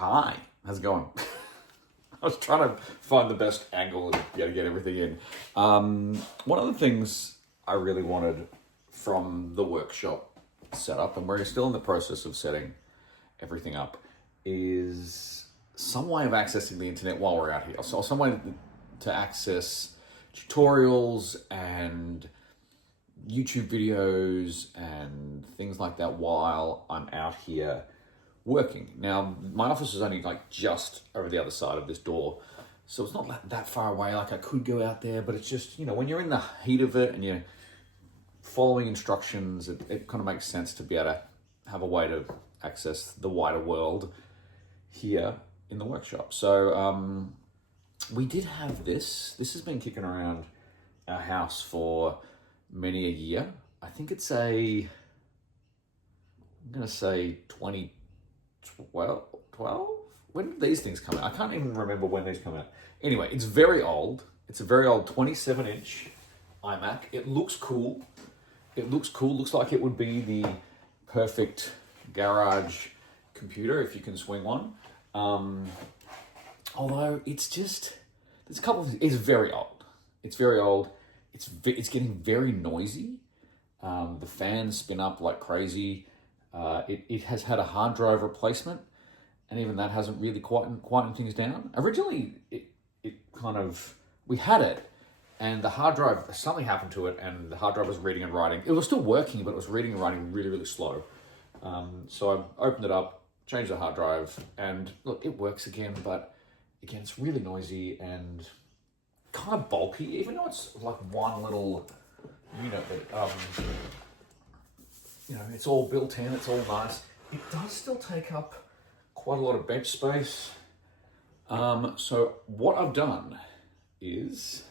Hi, how's it going? I was trying to find the best angle and get everything in. One of the things I really wanted from the workshop setup, and we're still in the process of setting everything up, is some way of accessing the internet while we're out here. So some way to access tutorials and YouTube videos and things like that while I'm out here working. Now, my office is only like just over the other side of this door, so it's not that far away. Like I could go out there, but it's just, you know, when you're in the heat of it and you're following instructions, it kind of makes sense to be able to have a way to access the wider world here in the workshop. So we did have this. This has been kicking around our house for many a year. I think it's I'm going to say 2012? When did these things come out? I can't even remember when these come out. Anyway, it's very old. It's a very old 27-inch iMac. It looks cool. Looks like it would be the perfect garage computer if you can swing one. Although it's just, there's a couple of things. It's very old. It's getting very noisy. The fans spin up like crazy. It has had a hard drive replacement, and even that hasn't really quietened things down. Originally, we had it, and the hard drive, something happened to it, and the hard drive was reading and writing. It was still working, but it was reading and writing really, really slow. So I opened it up, changed the hard drive, and look, it works again, but again, it's really noisy and kind of bulky, even though it's like one little unit that, it's all built in, it's all nice. It does still take up quite a lot of bench space. So what I've done is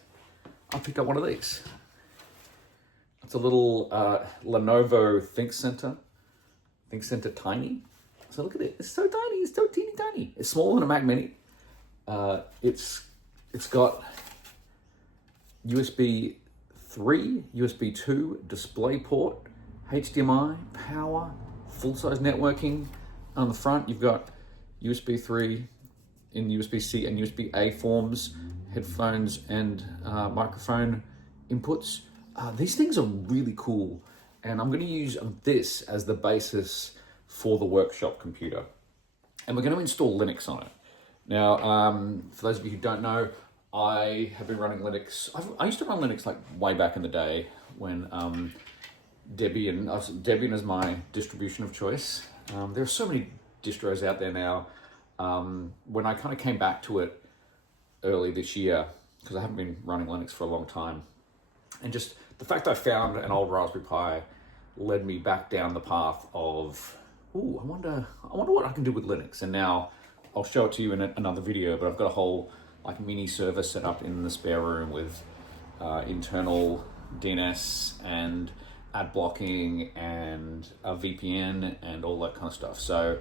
I picked up one of these. It's a little Lenovo ThinkCenter Tiny. So look at it, it's so tiny, it's so teeny tiny. It's smaller than a Mac Mini. It's got USB 3, USB 2 display port, HDMI, power, full-size networking. On the front, you've got USB 3 in USB-C and USB-A forms, headphones and microphone inputs. These things are really cool, and I'm going to use this as the basis for the workshop computer. And we're going to install Linux on it. Now, for those of you who don't know, I have been running Linux. I used to run Linux like way back in the day when Debian is my distribution of choice. There are so many distros out there now. When I kind of came back to it early this year, because I haven't been running Linux for a long time, and just the fact I found an old Raspberry Pi led me back down the path of, I wonder what I can do with Linux. And now I'll show it to you in another video, but I've got a whole like mini server set up in the spare room with internal DNS and ad blocking and a VPN and all that kind of stuff. So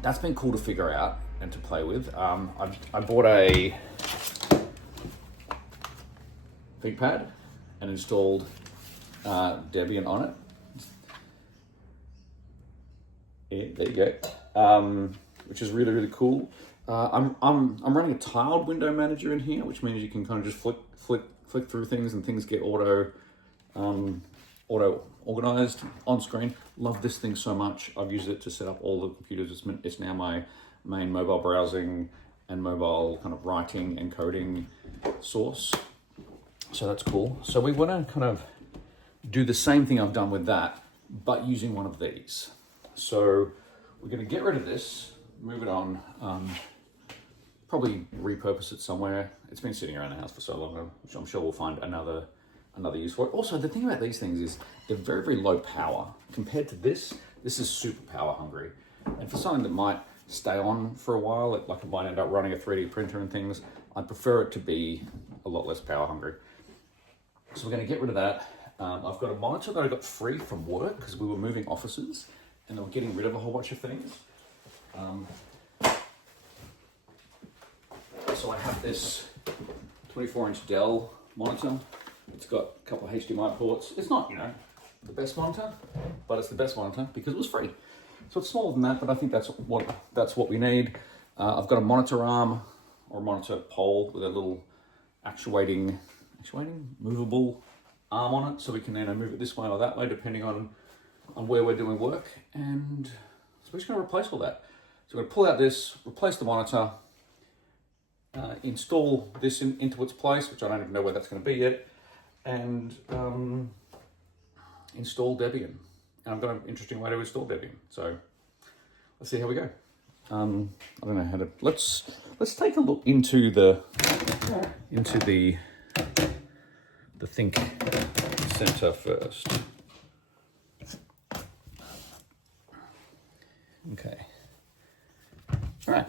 that's been cool to figure out and to play with. I bought a ThinkPad and installed Debian on it. Yeah, there you go. Which is really, really cool. I'm running a tiled window manager in here, which means you can kind of just flick through things and things get auto organized on screen. Love this thing so much. I've used it to set up all the computers. It's now my main mobile browsing and mobile kind of writing and coding source. So that's cool. So we want to kind of do the same thing I've done with that, but using one of these. So we're going to get rid of this, move it on, probably repurpose it somewhere. It's been sitting around the house for so long, which I'm sure we'll find another use for it. Also, the thing about these things is they're very, very low power. Compared to this is super power hungry. And for something that might stay on for a while, like I might end up running a 3D printer and things, I'd prefer it to be a lot less power hungry. So we're going to get rid of that. I've got a monitor that I got free from work because we were moving offices and they were getting rid of a whole bunch of things. So I have this 24-inch Dell monitor. It's got a couple of HDMI ports. It's not, the best monitor, but it's the best monitor because it was free. So it's smaller than that, but I think that's what we need. I've got a monitor arm or a monitor pole with a little actuating, movable arm on it, so we can move it this way or that way depending on where we're doing work. And so we're just going to replace all that. So we're going to pull out this, replace the monitor, install this into its place, which I don't even know where that's going to be yet, and install Debian. And I've got an interesting way to install Debian. So let's see how we go. I don't know how to. Let's take a look into the Think Center first. Okay. All right.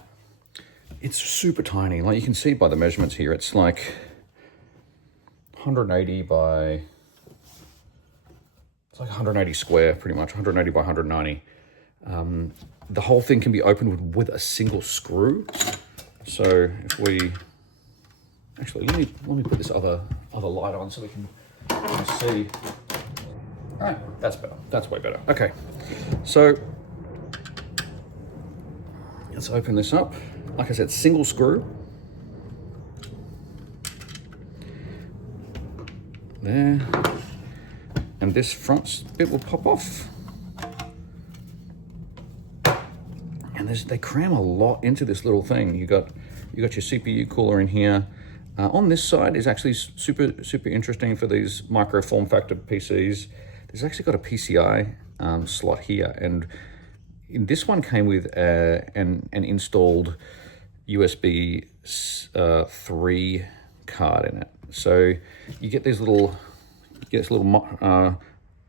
It's super tiny. Like you can see by the measurements here, it's like 180 by. It's like 180 square, pretty much 180 by 190. The whole thing can be opened with a single screw. So if we actually let me put this other light on so we can see. All right, that's better. That's way better. Okay, so let's open this up. Like I said, single screw. There. And this front bit will pop off. And they cram a lot into this little thing. You got your CPU cooler in here. On this side is actually super interesting for these micro form factor PCs. There's actually got a PCI slot here, and this one came with an installed USB 3 card in it. So you get this little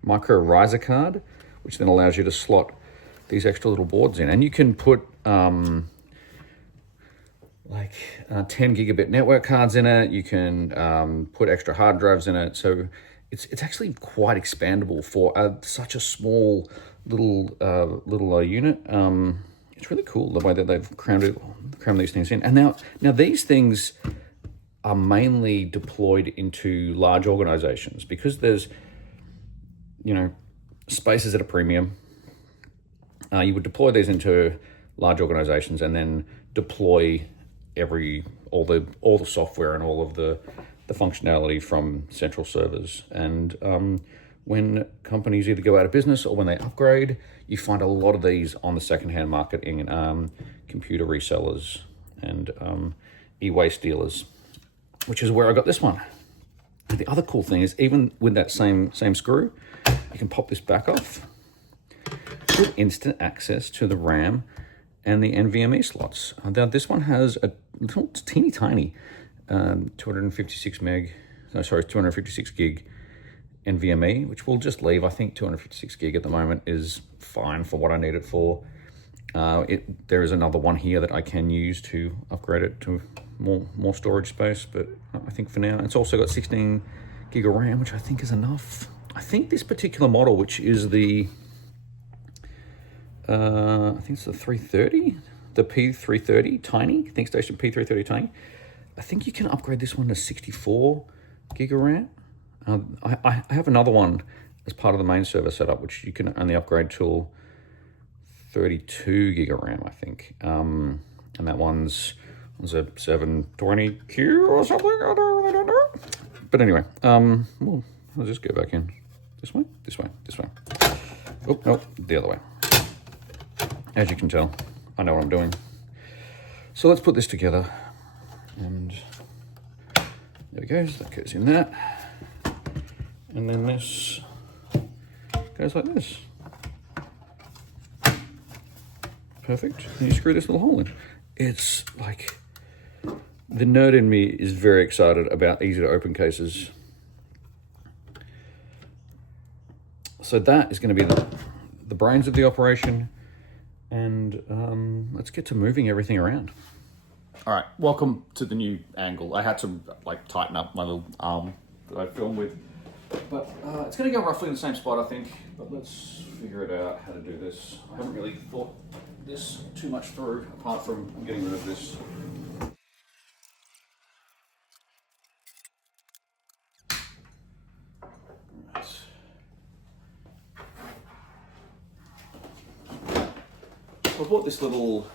micro riser card, which then allows you to slot these extra little boards in, and you can put 10 gigabit network cards in it. You can put extra hard drives in it. So it's actually quite expandable for such a small little unit. It's really cool the way that they've crammed these things in. And now these things are mainly deployed into large organizations because there's spaces at a premium. You would deploy these into large organizations and then deploy all the software and all of the functionality from central servers. And when companies either go out of business or when they upgrade, you find a lot of these on the secondhand market in computer resellers and e-waste dealers, which is where I got this one. And the other cool thing is, even with that same screw, you can pop this back off with instant access to the RAM and the NVMe slots. Now this one has a little teeny tiny 256 gig NVMe, which we'll just leave. I think 256 gig at the moment is fine for what I need it for. There is another one here that I can use to upgrade it to more storage space, but I think for now it's also got 16 gig of RAM, which I think is enough. I think this particular model, which is the I think it's the 330, the P330 Tiny, ThinkStation P330 Tiny. I think you can upgrade this one to 64 gig of RAM. I have another one as part of the main server setup, which you can only upgrade till 32 gig of RAM, I think. And that one's a 720Q or something. I don't really know. But anyway, well, I'll just go back in. This way, this way, this way. Oh, no, the other way. As you can tell, I know what I'm doing. So let's put this together. And there we go, so that goes in that. And then this goes like this. Perfect. And you screw this little hole in. It's like, the nerd in me is very excited about easy to open cases. So that is going to be the brains of the operation. And let's get to moving everything around. All right, welcome to the new angle. I had to tighten up my little arm that I filmed with. But it's going to go roughly in the same spot, I think. But let's figure it out how to do this. I haven't really thought this too much through, apart from getting rid of this. Right. So I bought this little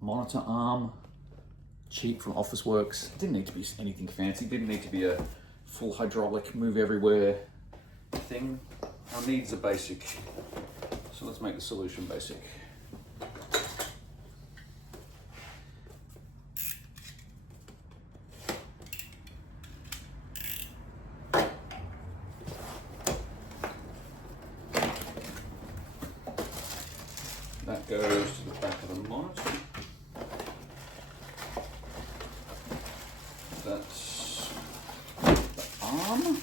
monitor arm, cheap from Officeworks. It didn't need to be anything fancy. It didn't need to be a full hydraulic, move everywhere thing. Our needs are basic. So let's make the solution basic. That goes to the back of the monitor. That's the arm.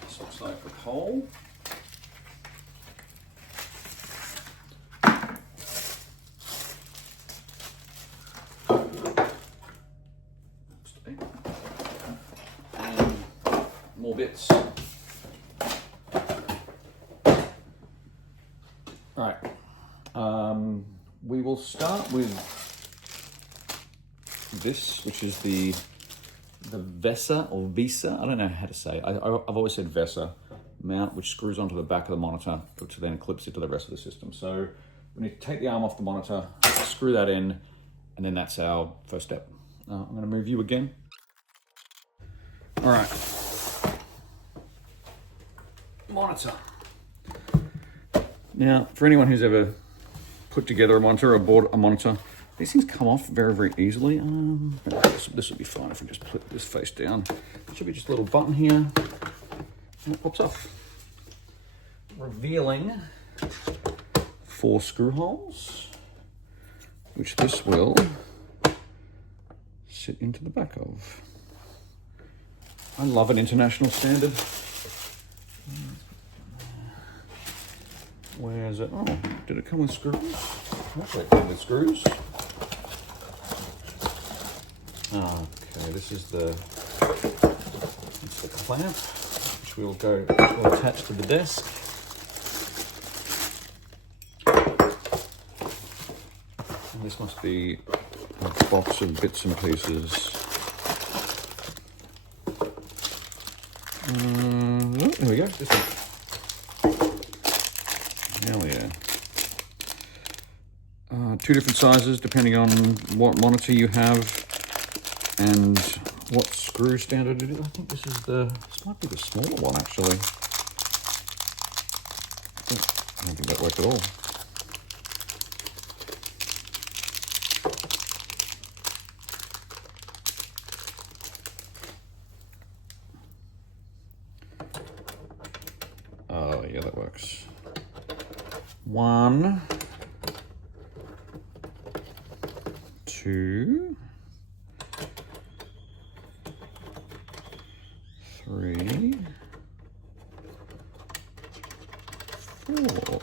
This looks like the pole. And more bits. All right, we will start with this, which is the VESA or VESA. I don't know how to say it. I've always said VESA mount, which screws onto the back of the monitor, which then clips it to the rest of the system. So we need to take the arm off the monitor, screw that in, and then that's our first step. I'm going to move you again. All right, monitor. Now, for anyone who's ever put together a monitor or bought a monitor, these things come off very, very easily. This would be fine if we just put this face down. There should be just a little button here, and it pops off, revealing 4 screw holes, which this will sit into the back of. I love an international standard. Where is it? Oh, did it come with screws? Actually, it came with screws. Okay, this is the clamp, which will attach to the desk. And this must be a box of bits and pieces. There we go. This one. Hell yeah. 2 different sizes depending on what monitor you have and what screw standard it is. I think this might be the smaller one actually. I don't think that worked at all. Oh yeah, that works. 1, 2, 3, 4.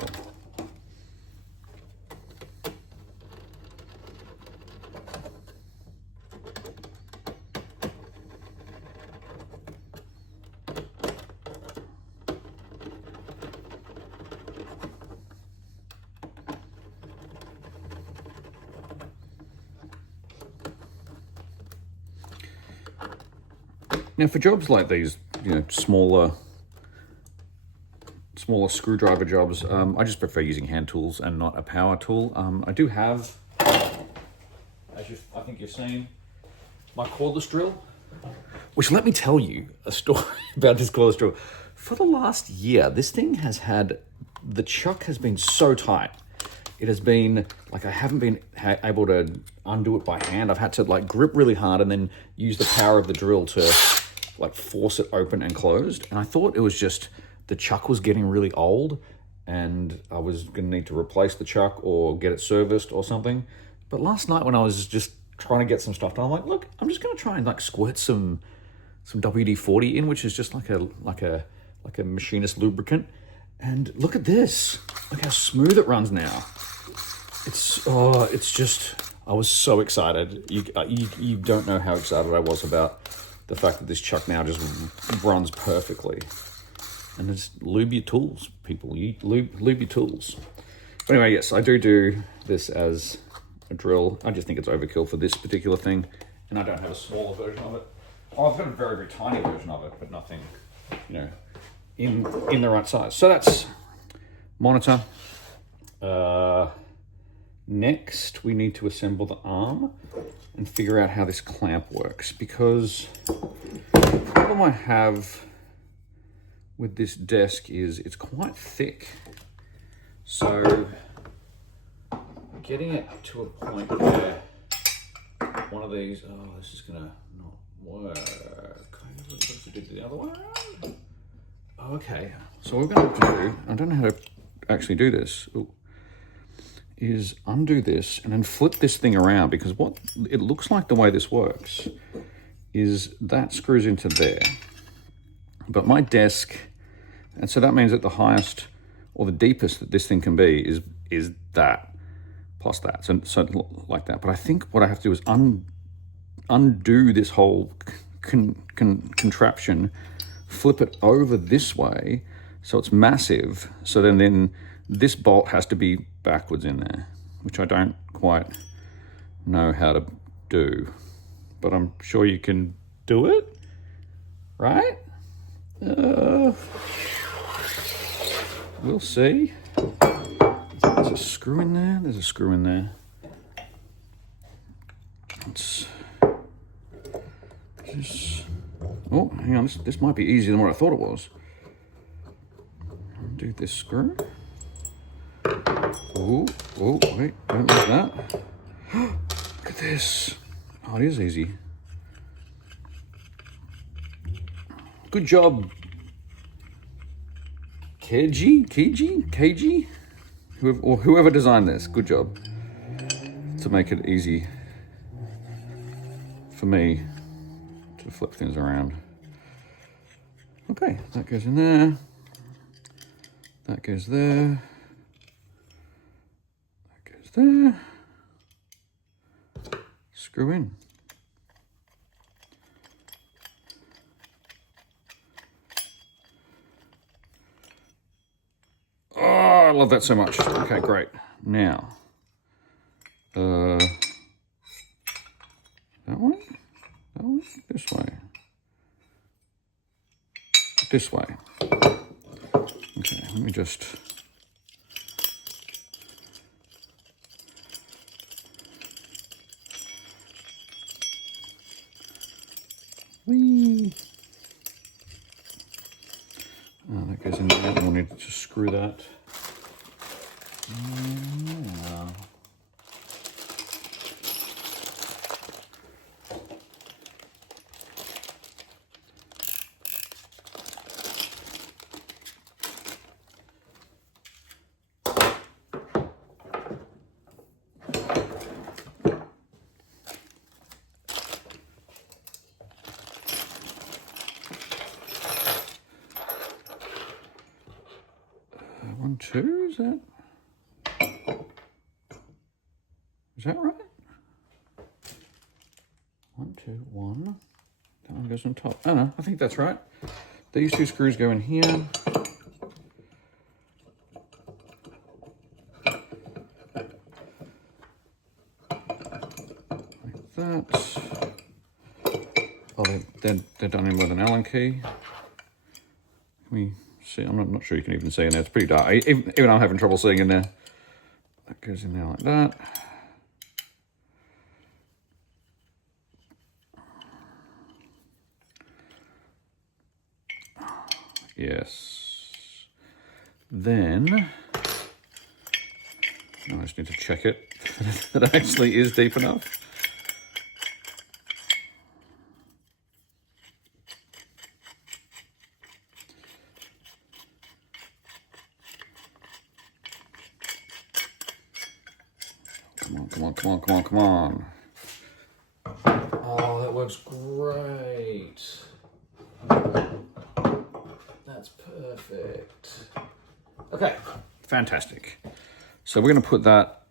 Now for jobs like these, smaller screwdriver jobs, I just prefer using hand tools and not a power tool. I do have, I think you've seen, my cordless drill, which let me tell you a story about this cordless drill. For the last year, this thing has had, the chuck has been so tight. It has been, like, I haven't been able to undo it by hand. I've had to, grip really hard and then use the power of the drill to, force it open and closed. And I thought it was just, the chuck was getting really old and I was going to need to replace the chuck or get it serviced or something. But last night when I was just trying to get some stuff done, I'm like, look, I'm just going to try and, squirt some WD-40 in, which is just like a machinist lubricant. And look at this. Look how smooth it runs now. It's just, I was so excited. You don't know how excited I was about the fact that this chuck now just runs perfectly. And it's lube your tools, people. You lube your tools. But anyway, yes, I do this as a drill. I just think it's overkill for this particular thing. And I don't have a smaller version of it. Oh, I've got a very, very tiny version of it, but nothing, in the right size. So monitor. Next, we need to assemble the arm and figure out how this clamp works, because the problem I have with this desk is it's quite thick. So getting it to a point where one of these, oh, this is gonna not work. What if we did the other one around? Oh, okay, so what we're gonna have to do, I don't know how to actually do this. Ooh. Is undo this and then flip this thing around, because what it looks like the way this works is that screws into there. But my desk, and so that means that the highest or the deepest that this thing can be is that plus that, so like that. But I think what I have to do is undo this whole contraption, flip it over this way so it's massive. So then this bolt has to be backwards in there, which I don't quite know how to do, but I'm sure you can do it, right? We'll see. There's a screw in there. There's a screw in there. Let's just, oh, hang on, this might be easier than what I thought it was. Undo this screw. Oh, wait, don't lose that. Look at this. Oh, it is easy. Good job, KG? Whoever designed this, good job. To make it easy for me to flip things around. Okay, that goes in there. That goes there. There. Screw in. Oh, I love that so much. Okay, great. Now, that one, this way. This way. Okay, let me just. Whee! Oh, that goes in there. We'll need to screw that. Yeah. One, two, is that right? 1, 2, 1. That one goes on top. Oh no, I think that's right. These two screws go in here. Like that. Oh, they're done in with an Allen key. Can we see? I'm not sure you can even see in there. It's pretty dark. Even I'm having trouble seeing in there. That goes in there like that. Yes. Then I just need to check it that it actually is deep enough. Come on. Oh, that works great. That's perfect. Okay, fantastic. So we're going to put that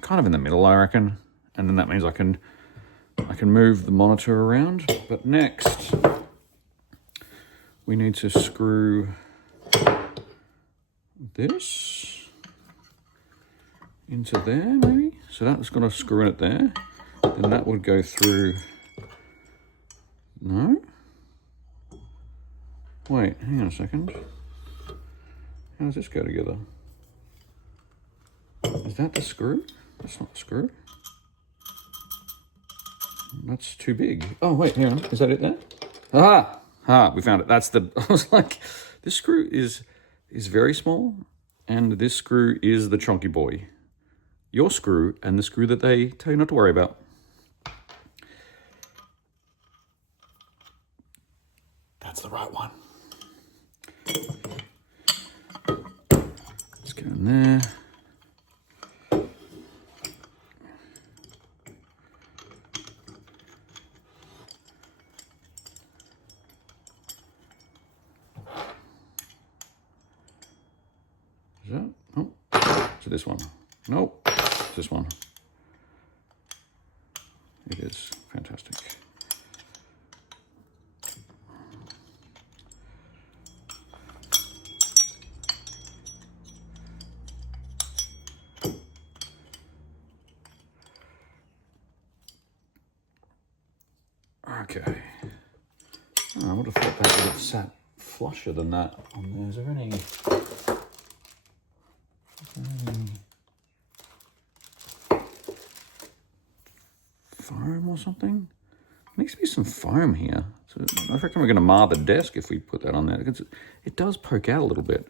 kind of in the middle, I reckon, and then that means I can move the monitor around. But next, we need to screw this into there, maybe. So that's going to screw in it there. Then that would go through. No. Wait, hang on a second. How does this go together? that the screw? That's not the screw. That's too big. Oh, wait, hang on. Is that it there? Ah, we found it. That's the, I was like, this screw is very small, and this screw is the chonky boy. Your screw and the screw that they tell you not to worry about. That's the right one. Let's go in there. Is that? Oh, to this one. Nope, it's this one. It is fantastic. Okay. Oh, I would have thought that would have sat flusher than that on there. Is there any foam or something? Needs to be some foam here. So I reckon we're going to mar the desk if we put that on there. Because it does poke out a little bit.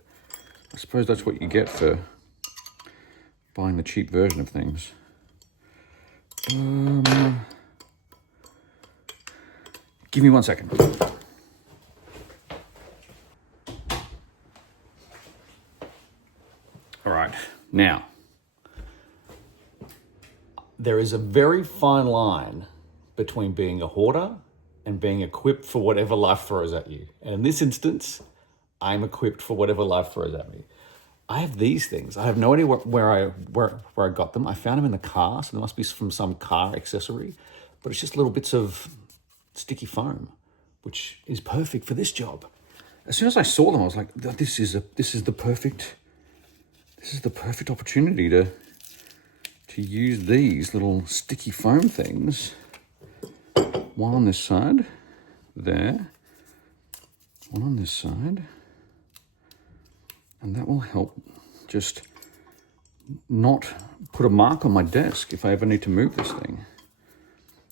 I suppose that's what you get for buying the cheap version of things. Give me 1 second. All right, now, there is a very fine line between being a hoarder and being equipped for whatever life throws at you. And in this instance, I'm equipped for whatever life throws at me. I have these things. I have no idea where I got them. I found them in the car, so they must be from some car accessory. But it's just little bits of sticky foam, which is perfect for this job. As soon as I saw them, I was like, "This is the perfect opportunity to use these little sticky foam things." One on this side, there. One on this side. And that will help just not put a mark on my desk if I ever need to move this thing.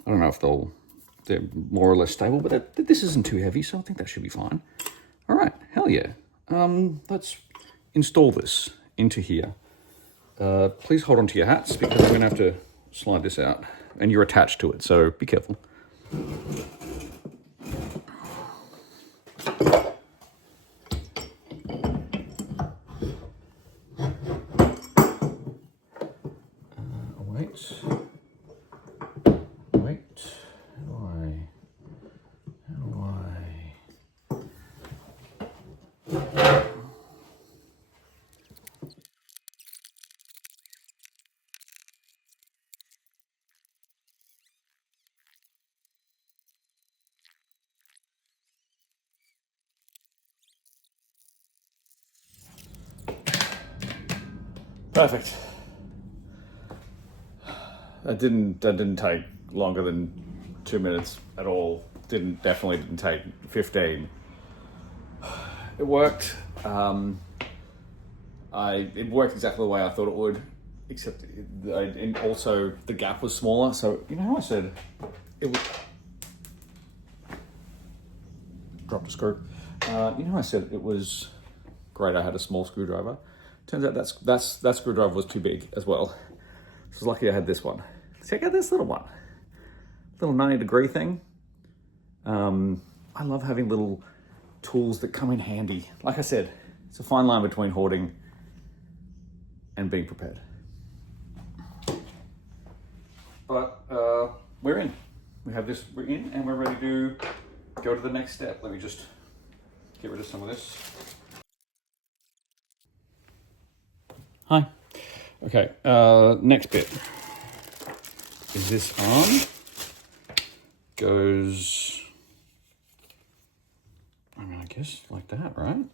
I don't know if they're more or less stable, but this isn't too heavy, so I think that should be fine. All right, hell yeah. Let's install this into here. Please hold on to your hats because I'm gonna have to slide this out and you're attached to it, so be careful. Wait, how do I? Perfect. That didn't take longer than 2 minutes at all. Definitely didn't take 15. It worked. It worked exactly the way I thought it would, except and also the gap was smaller. So you know how I said it would drop a screw. You know how I said it was great. I had a small screwdriver. Turns out that screwdriver was too big as well. So I was lucky I had this one. Check out this little one. Little 90-degree thing. I love having little tools that come in handy. Like I said, it's a fine line between hoarding and being prepared. But we're in. We're in and we're ready to go to the next step. Let me just get rid of some of this. Hi. Okay, next bit is this arm. Goes, I mean, I guess like that, right?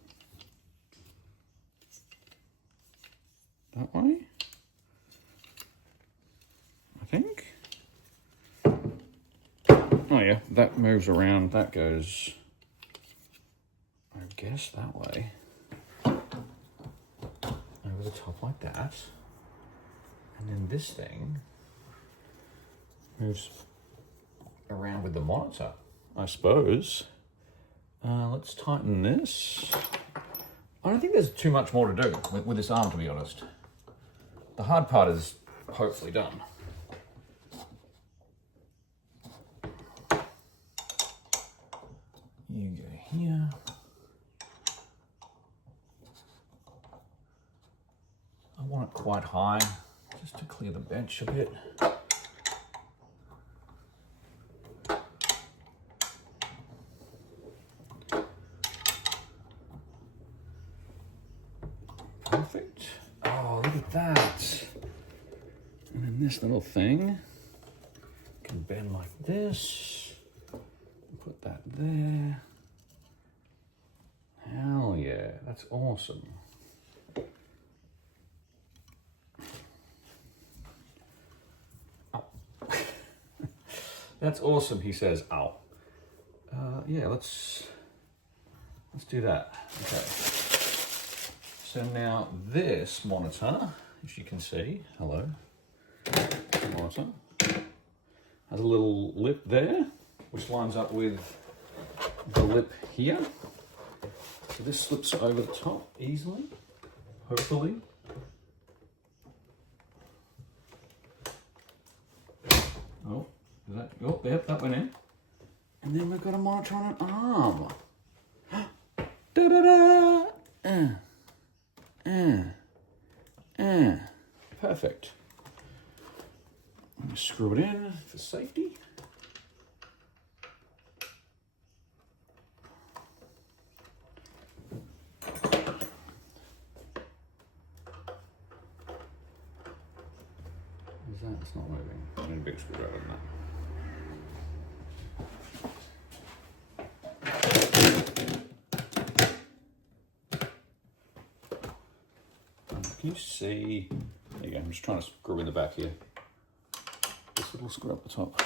That way, I think. Oh yeah, that moves around, that goes, I guess that way. Over the top like that. And then this thing moves around with the monitor, I suppose. Let's tighten this. I don't think there's too much more to do with this arm, to be honest. The hard part is hopefully done. You go here. I want it quite high, just to clear the bench a bit. Perfect. Oh, look at that. And then this little thing can bend like this. Put that there. Hell yeah, that's awesome. Oh. That's awesome, he says. Ow. Yeah, let's do that. Okay. So now this monitor, as you can see, hello, monitor, has a little lip there, which lines up with the lip here. So this slips over the top easily, hopefully. Oh, is that, oh, yep, that went in. And then we've got a monitor on an arm. Da-da-da! Perfect. Let me screw it in for safety. It's not moving. I need a big screwdriver than that. Can you see? There you go. I'm just trying to screw in the back here. This little screw up the top.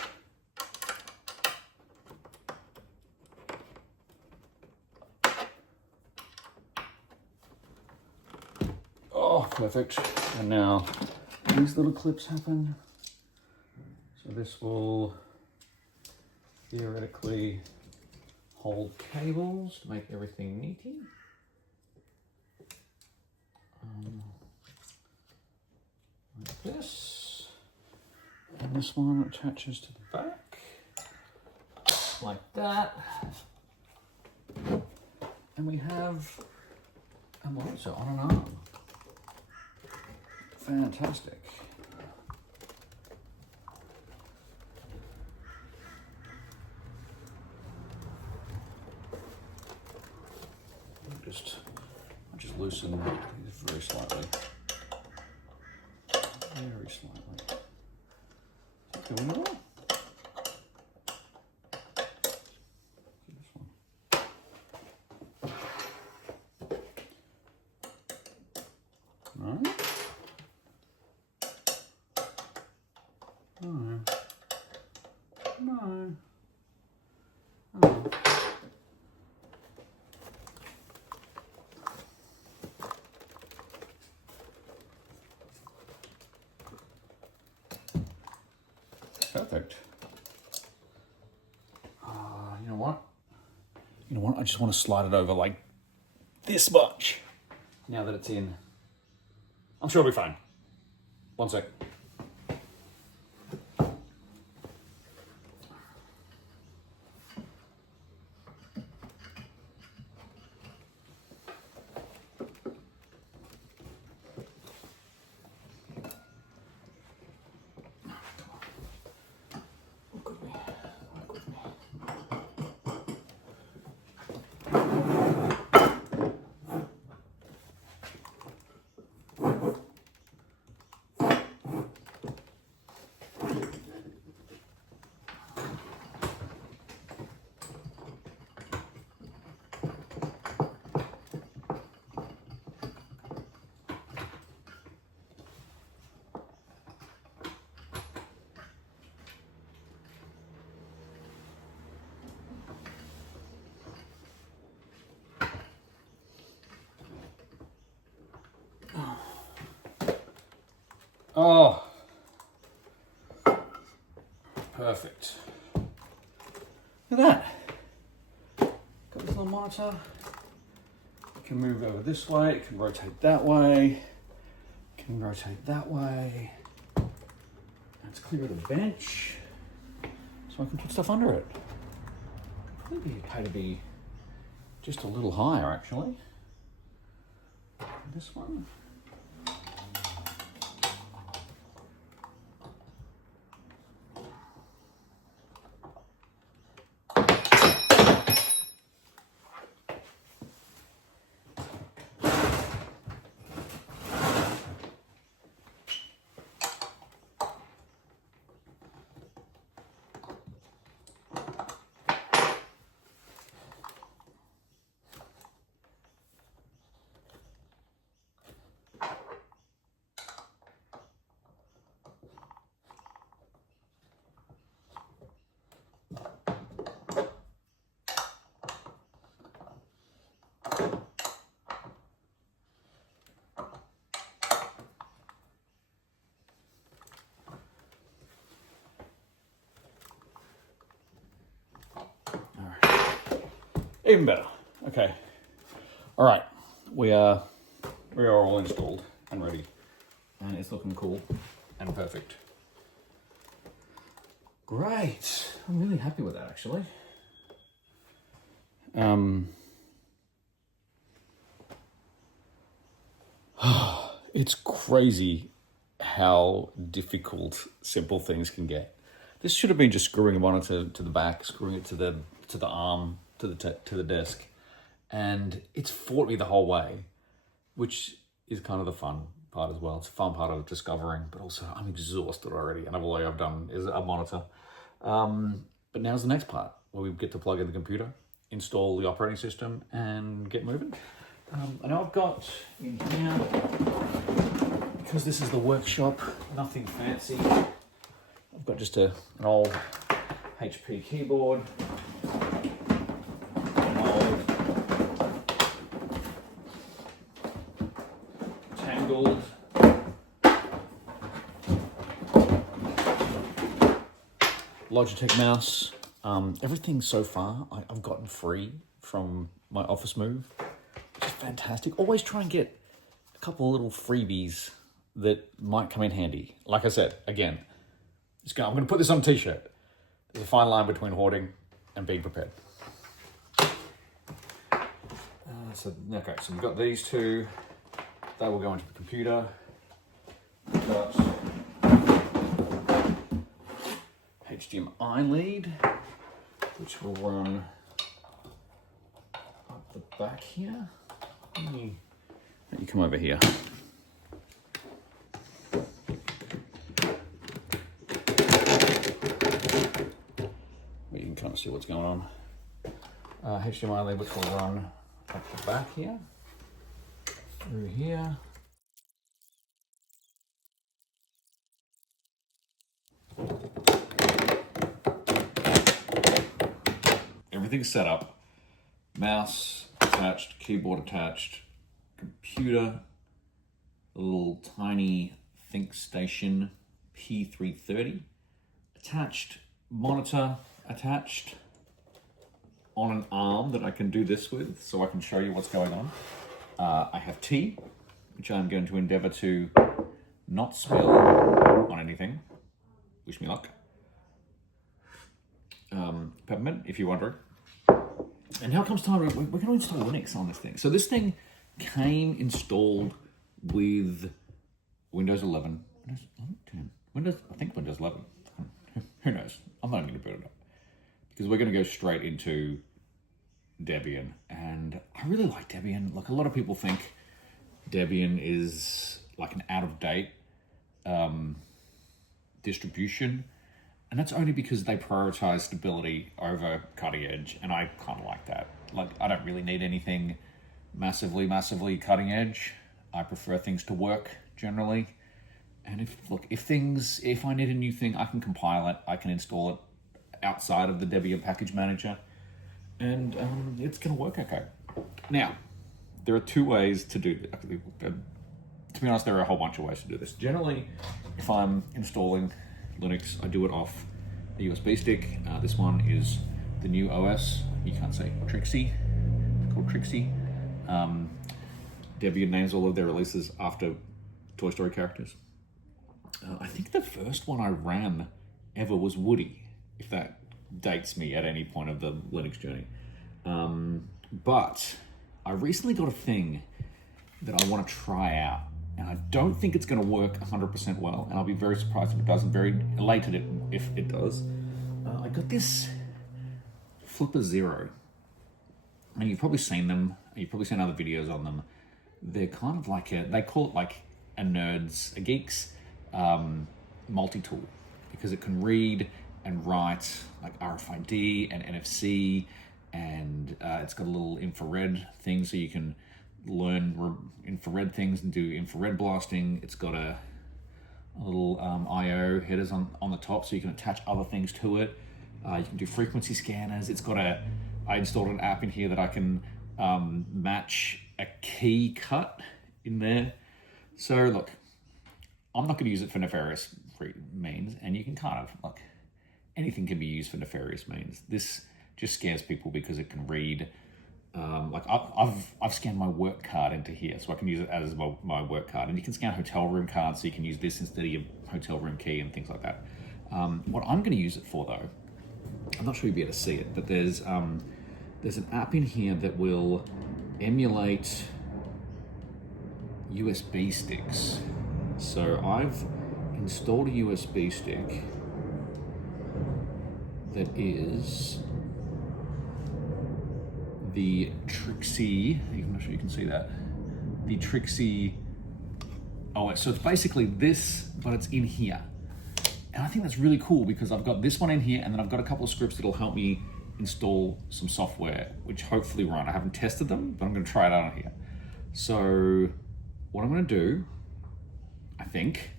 Oh, perfect. And now these little clips happen. So this will theoretically hold cables to make everything neaty. Like this. And this one attaches to the back. Like that. And we have a monitor on an arm. Fantastic. I'll just loosen these very slightly. Very slightly. Okay, one more. No. No. No. Oh. Perfect. You know what? You know what? I just want to slide it over like this much. Now that it's in, I'm sure it'll be fine. One sec. Oh, Perfect. Look at that. Got this little monitor. It can move over this way, it can rotate that way, it can rotate that way. Let's clear the bench so I can put stuff under it. Could probably pay to be just a little higher actually. This one. Even better. Okay. All right. We are all installed and ready, and it's looking cool and perfect. Great. I'm really happy with that actually. It's crazy how difficult simple things can get. This should have been just screwing a monitor to the back, screwing it to the arm, to the desk, and it's fought me the whole way, which is kind of the fun part as well. It's a fun part of discovering, but also I'm exhausted already, and all I've done is a monitor. But now's the next part where we get to plug in the computer, install the operating system, and get moving. I know I've got in here, because this is the workshop, nothing fancy. I've got just an old HP keyboard, an old Tangled Logitech mouse. Everything so far I've gotten free from my office move, which is fantastic. Always try and get a couple of little freebies that might come in handy. Like I said, again, I'm going to put this on a t-shirt. There's a fine line between hoarding and being prepared. So we've got these two. They will go into the computer. We've got HDMI lead, which will run up the back here. Let you come over here. You can kind of see what's going on. HDMI lead, which will run up the back here, through here. Everything's set up. Mouse attached, keyboard attached, computer, a little tiny ThinkStation P330 attached, monitor attached on an arm that I can do this with, so I can show you what's going on. I have tea, which I'm going to endeavor to not spill on anything. Wish me luck. Peppermint, if you're wondering. And now comes time, we're going to install Linux on this thing. So this thing came installed with Windows 11, Windows 10, I think Windows 11. Who knows? I'm not even going to boot it up, because we're going to go straight into Debian. And I really like Debian. Like, a lot of people think Debian is like an out-of-date distribution. And that's only because they prioritize stability over cutting edge. And I kind of like that. Like, I don't really need anything massively cutting edge. I prefer things to work generally. And if I need a new thing, I can compile it, I can install it outside of the Debian package manager, and it's going to work okay. Now, there are two ways to do this. To be honest, there are a whole bunch of ways to do this. Generally, if I'm installing Linux, I do it off a USB stick. This one is the new OS. You can't say Trixie. It's called Trixie. Debian names all of their releases after Toy Story characters. I think the first one I ran ever was Woody, if that dates me at any point of the Linux journey. But I recently got a thing that I want to try out, and I don't think it's going to work 100% well, and I'll be very surprised if it doesn't, very elated if it does. I got this Flipper Zero, and you've probably seen them, you've probably seen other videos on them. They're kind of like they call it like a geek's multi-tool, because it can read and write like RFID and NFC, and it's got a little infrared thing so you can learn infrared things and do infrared blasting. It's got a little I/O headers on the top so you can attach other things to it. You can do frequency scanners. It's got I installed an app in here that I can match a key cut in there. So look, I'm not going to use it for nefarious means, and you can kind of, like, anything can be used for nefarious means. This just scares people because it can read. Like I've scanned my work card into here, so I can use it as my work card. And you can scan hotel room cards, so you can use this instead of your hotel room key and things like that. What I'm going to use it for, though, I'm not sure you'll be able to see it, but there's an app in here that will emulate USB sticks. So I've installed a USB stick that is the Trixie, I'm not sure you can see that, the Trixie, so it's basically this, but it's in here. And I think that's really cool because I've got this one in here, and then I've got a couple of scripts that'll help me install some software, which hopefully run. I haven't tested them, but I'm gonna try it out on here. So what I'm gonna do, I think,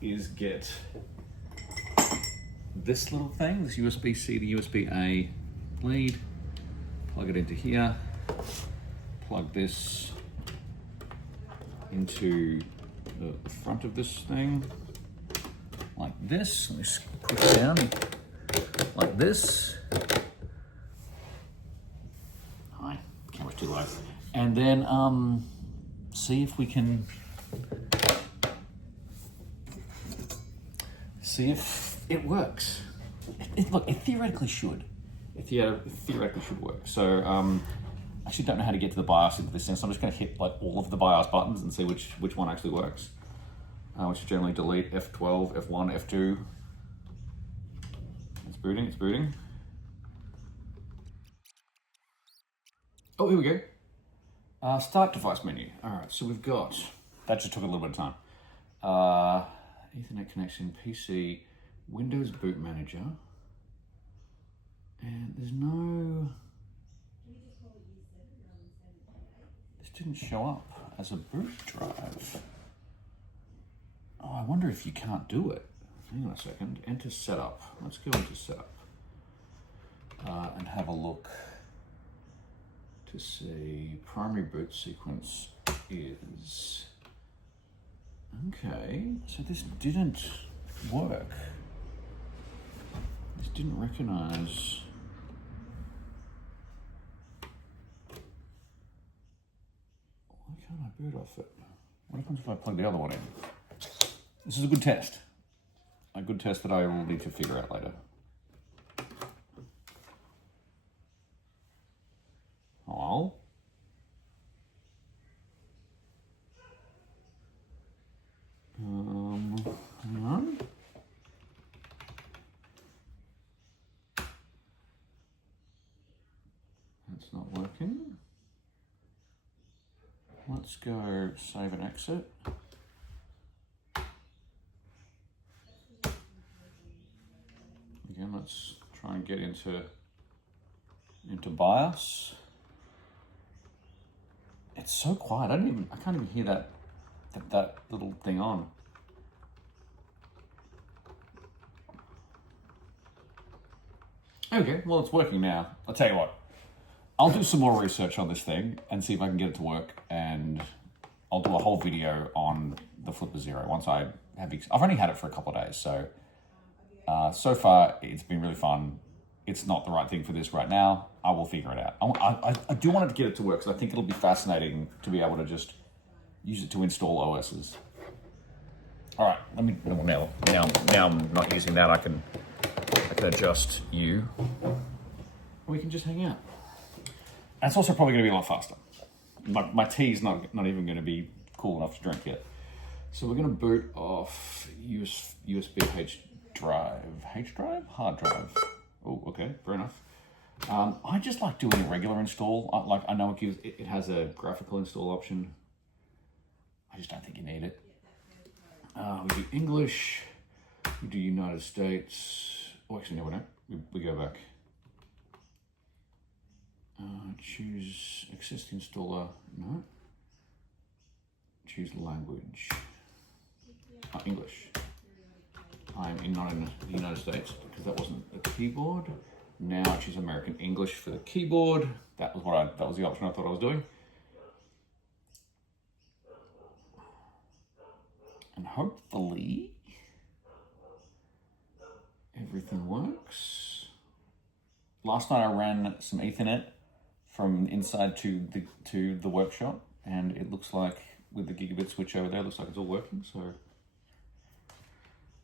is get this little thing, this USB-C to USB-A lead, plug it into here, plug this into the front of this thing, like this. Let me put it down, like this. Hi, camera's too low. And then see if we can, see if it works. Look, it theoretically should. It theoretically should work. So I actually don't know how to get to the BIOS into this thing, so I'm just going to hit like all of the BIOS buttons and see which one actually works. Which is generally delete, F12, F1, F2. It's booting, it's booting. Oh, here we go. Start device menu. All right, so we've got, that just took a little bit of time. Ethernet connection, PC, Windows Boot Manager. And there's no, this didn't show up as a boot drive. Oh, I wonder if you can't do it. Hang on a second, enter setup. Let's go into setup and have a look to see primary boot sequence is, okay, so this didn't work. This didn't recognize. Why can't I boot off it? What happens if I plug the other one in? This is a good test. A good test that I will need to figure out later. Hello? Hang on. That's not working. Let's go save and exit. Again, let's try and get into BIOS. It's so quiet. I can't even hear that little thing on. Okay, well, it's working now. I'll tell you what. I'll do some more research on this thing and see if I can get it to work, and I'll do a whole video on the Flipper Zero once I have. I've only had it for a couple of days, so So far, it's been really fun. It's not the right thing for this right now. I will figure it out. I do want to get it to work because I think it'll be fascinating to be able to just use it to install OSs. All right, let me now I'm not using that. I can adjust you. We can just hang out. That's also probably going to be a lot faster. My tea's not even going to be cool enough to drink yet. So we're going to boot off USB hard drive. Oh, okay, fair enough. I just like doing a regular install. I know it has a graphical install option. I just don't think you need it. We do English. We do United States. Oh, actually, no, we don't. We go back. Choose access to installer. No. Choose language. English. I'm not in the United States because that wasn't a keyboard. Now I choose American English for the keyboard. That was the option I thought I was doing. And hopefully everything works. Last night I ran some Ethernet from inside to the workshop, and it looks like with the gigabit switch over there, it looks like it's all working. So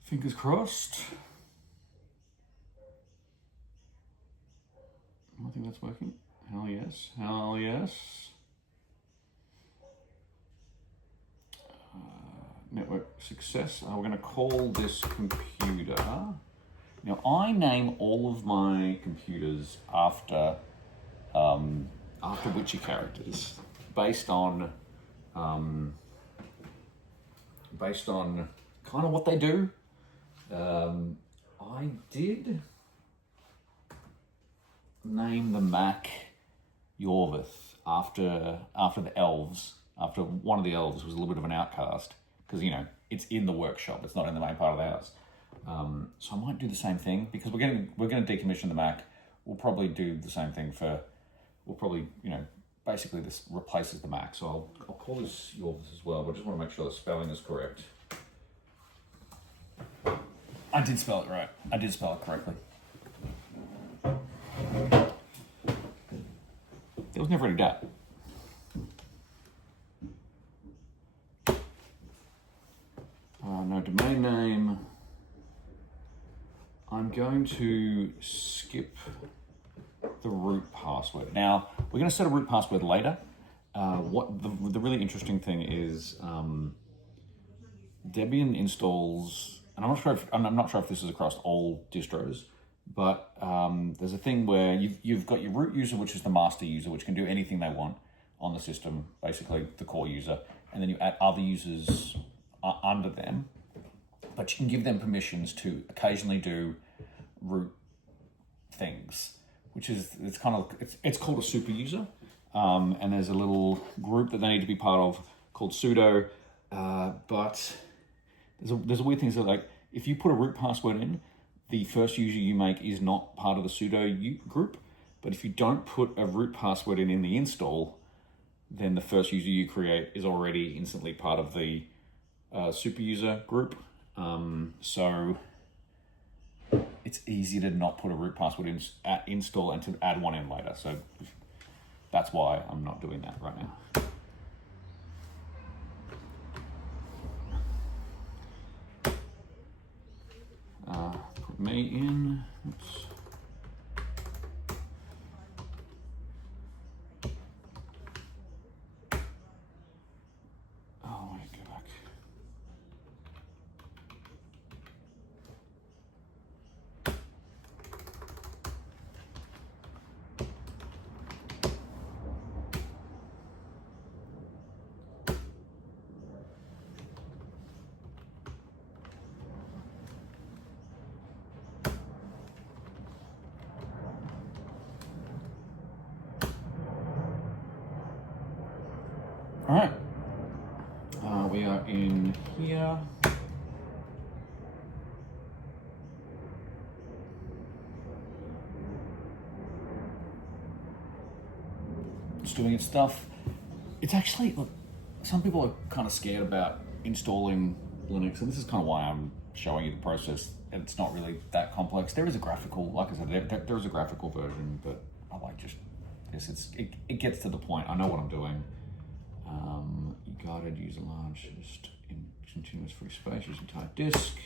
fingers crossed. I think that's working. Hell yes. Hell yes. Network success. We're going to call this computer. Now I name all of my computers after Witcher characters, based on kind of what they do. I did name the Mac Yorvith after the elves. After one of the elves was a little bit of an outcast, because it's in the workshop. It's not in the main part of the house. So I might do the same thing, because we're going to decommission the Mac. We'll probably do the same thing basically this replaces the Mac. So I'll call this Yorvith as well, but I just want to make sure the spelling is correct. I did spell it right. I did spell it correctly. There was never any doubt. No domain name. I'm going to skip the root password. Now, we're going to set a root password later. What the really interesting thing is, Debian installs, and I'm not sure if this is across all distros, but there's a thing where you've got your root user, which is the master user, which can do anything they want on the system, basically the core user, and then you add other users under them, but you can give them permissions to occasionally do root things, which is it's called a super user, and there's a little group that they need to be part of called sudo, but there's a weird thing. So like, if you put a root password in, the first user you make is not part of the sudo group, but if you don't put a root password in the install, then the first user you create is already instantly part of the super user group. So it's easy to not put a root password in at install and to add one in later. So that's why I'm not doing that right now. Put me in. Oops. Oh, I go back. All right, we are in here. It's doing its stuff. It's actually, look, some people are kind of scared about installing Linux, and this is kind of why I'm showing you the process it's not really that complex. There is a graphical, like I said, there is a graphical version, but I like just this. It gets to the point. I know what I'm doing. You guided use a largest in continuous free space using type disk.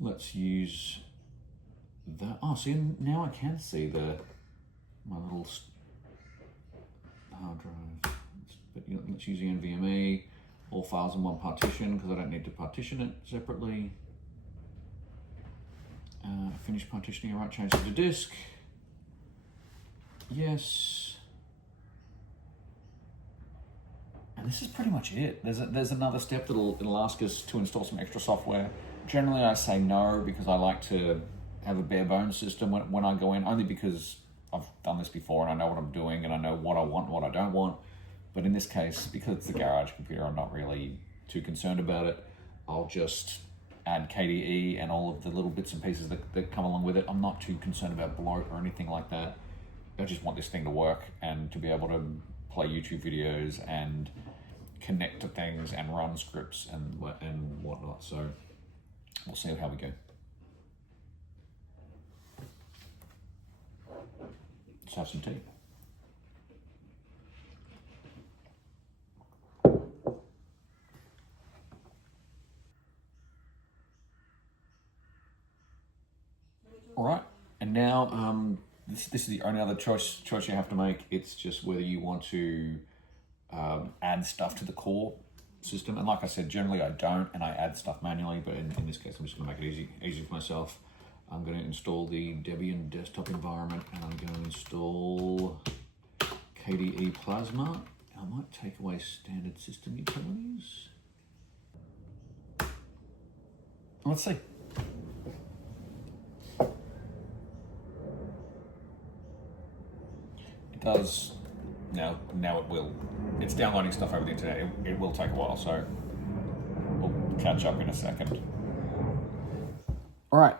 Let's use that. Oh, see, now I can see my little hard drive. But let's use the NVMe. All files in one partition because I don't need to partition it separately. Finish partitioning. All right, change to the disk. Yes. And this is pretty much it. There's another step it'll ask us to install some extra software. Generally, I say no because I like to have a bare bones system when I go in, only because I've done this before and I know what I'm doing and I know what I want and what I don't want. But in this case, because it's the garage computer, I'm not really too concerned about it. I'll just add KDE and all of the little bits and pieces that come along with it. I'm not too concerned about bloat or anything like that. I just want this thing to work and to be able to play YouTube videos and connect to things and run scripts and whatnot. So we'll see how we go. Let's have some tea. All right, and now this is the only other choice you have to make. It's just whether you want to add stuff to the core system. And like I said, generally I don't, and I add stuff manually, but in this case, I'm just gonna make it easy for myself. I'm gonna install the Debian desktop environment, and I'm gonna install KDE Plasma. I might take away standard system utilities. Let's see. It does, now it will. It's downloading stuff over the internet. It will take a while, so we'll catch up in a second. All right,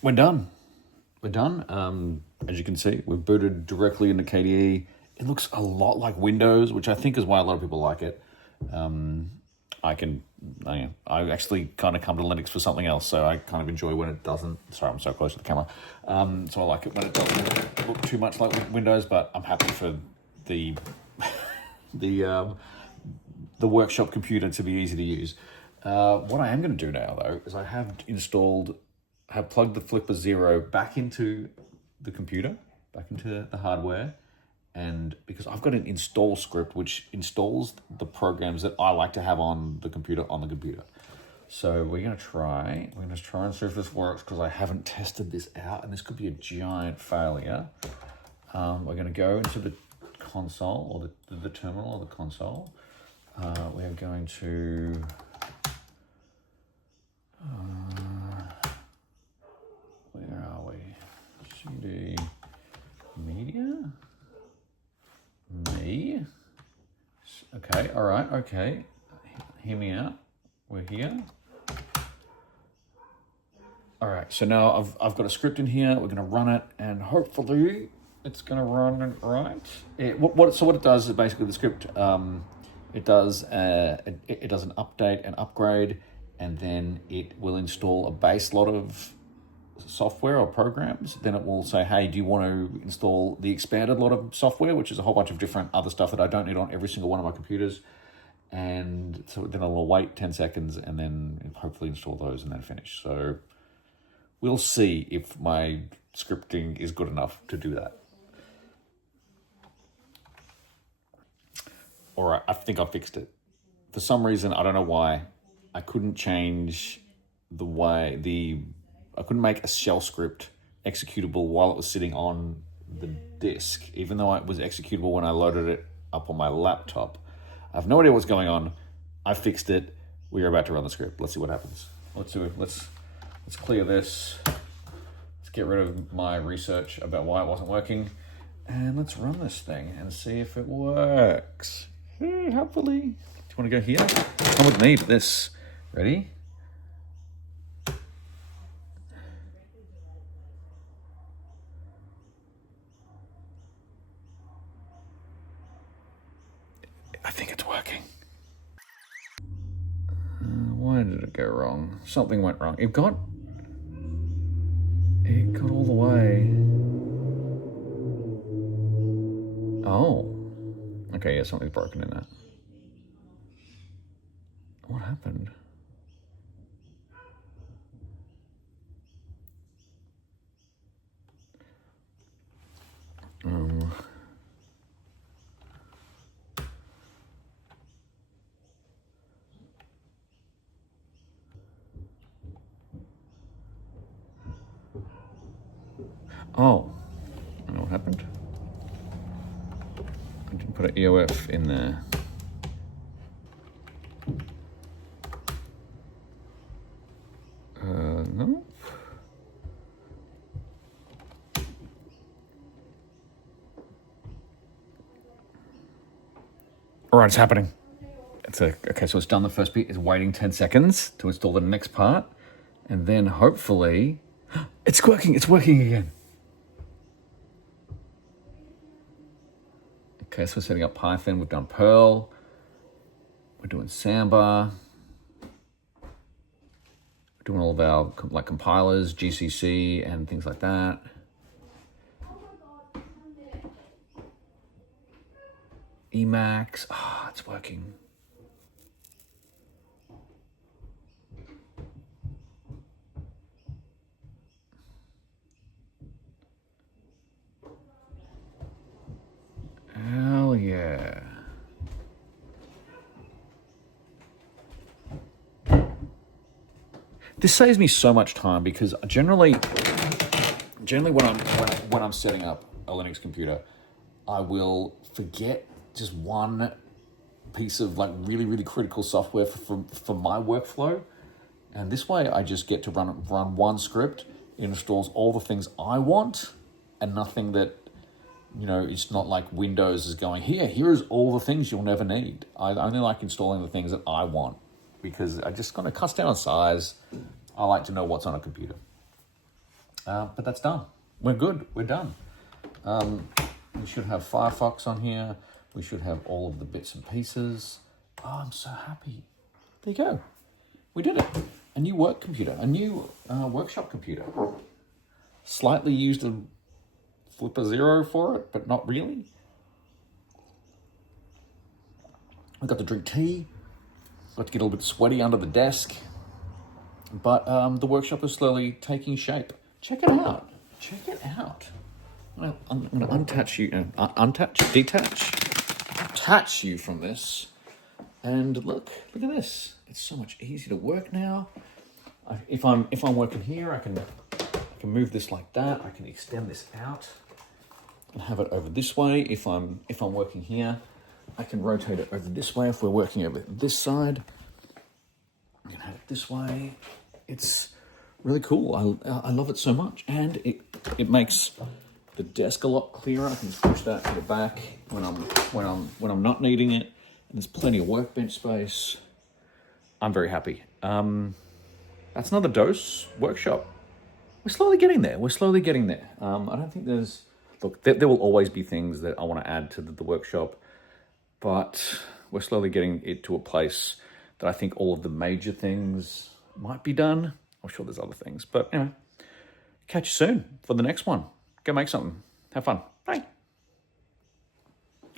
we're done. We're done. As you can see, we've booted directly into KDE. It looks a lot like Windows, which I think is why a lot of people like it. I actually kind of come to Linux for something else, so I kind of enjoy when it doesn't. Sorry, I'm so close to the camera. So I like it when it doesn't look too much like Windows, but I'm happy for the workshop computer to be easy to use. What I am going to do now, though, is I have plugged the Flipper Zero back into the computer, back into the hardware. And because I've got an install script which installs the programs that I like to have on the computer. So we're going to try and see if this works because I haven't tested this out and this could be a giant failure. We're going to go into the console or the terminal or the console. We're going to where are we? CD media. Me. Okay, all right, okay. Hear me out. We're here. All right, so now I've got a script in here. We're gonna run it, and hopefully it's gonna run right. What it does is basically the script. It does an update and upgrade, and then it will install a base lot of software or programs. Then it will say, hey, do you want to install the expanded lot of software, which is a whole bunch of different other stuff that I don't need on every single one of my computers. And so then I'll wait 10 seconds and then hopefully install those and then finish. So we'll see if my scripting is good enough to do that. All right, I think I fixed it. For some reason, I don't know why, I couldn't change I couldn't make a shell script executable while it was sitting on the disk, even though it was executable when I loaded it up on my laptop. I have no idea what's going on. I fixed it. We are about to run the script. Let's see what happens. Let's do it. Let's clear this. Let's get rid of my research about why it wasn't working. And let's run this thing and see if it works. Hopefully. Do you want to go here? Come with me to this. Ready? I think it's working. Why did it go wrong? Something went wrong. Do you It got all the way. Oh. Okay, yeah, something's broken in that. What happened? Oh. I know what happened. I didn't put an EOF in there. No. All right, it's happening. Okay, so it's done the first bit. It's waiting 10 seconds to install the next part. And then hopefully, it's working again. Okay, so we're setting up Python. We've done Perl. We're doing Samba. We're doing all of our like compilers, GCC, and things like that. Emacs. Ah, it's working. Hell yeah. This saves me so much time because generally when I'm setting up a Linux computer, I will forget just one piece of like really critical software for my workflow, and this way I just get to run one script. It installs all the things I want, and nothing that, you know, it's not like Windows is going, here is all the things you'll never need. I only like installing the things that I want because I just kind of cuts down on size. I like to know what's on a computer. But that's done. We're good. We're done. We should have Firefox on here. We should have all of the bits and pieces. Oh, I'm so happy. There you go. We did it. A new work computer. A new workshop computer. Slightly used a Flipper Zero for it, but not really. I got to drink tea. Got to get a little bit sweaty under the desk. But the workshop is slowly taking shape. Check it out. Check it out. I'm going to attach you from this. And look at this. It's so much easier to work now. If I'm working here, I can move this like that. I can extend this out and have it over this way. If I'm working here, I can rotate it over this way. If we're working over this side, I can have it this way. It's really cool. I love it so much, and it makes the desk a lot clearer. I can push that to the back when I'm not needing it, and there's plenty of workbench space. I'm very happy. That's another DoSE workshop. We're slowly getting there. I don't think there will always be things that I want to add to the workshop, but we're slowly getting it to a place that I think all of the major things might be done. I'm sure there's other things, but you know, catch you soon for the next one. Go make something. Have fun. Bye.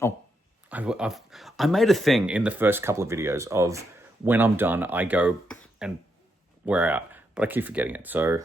Oh, I made a thing in the first couple of videos of when I'm done, I go and we're out, but I keep forgetting it. So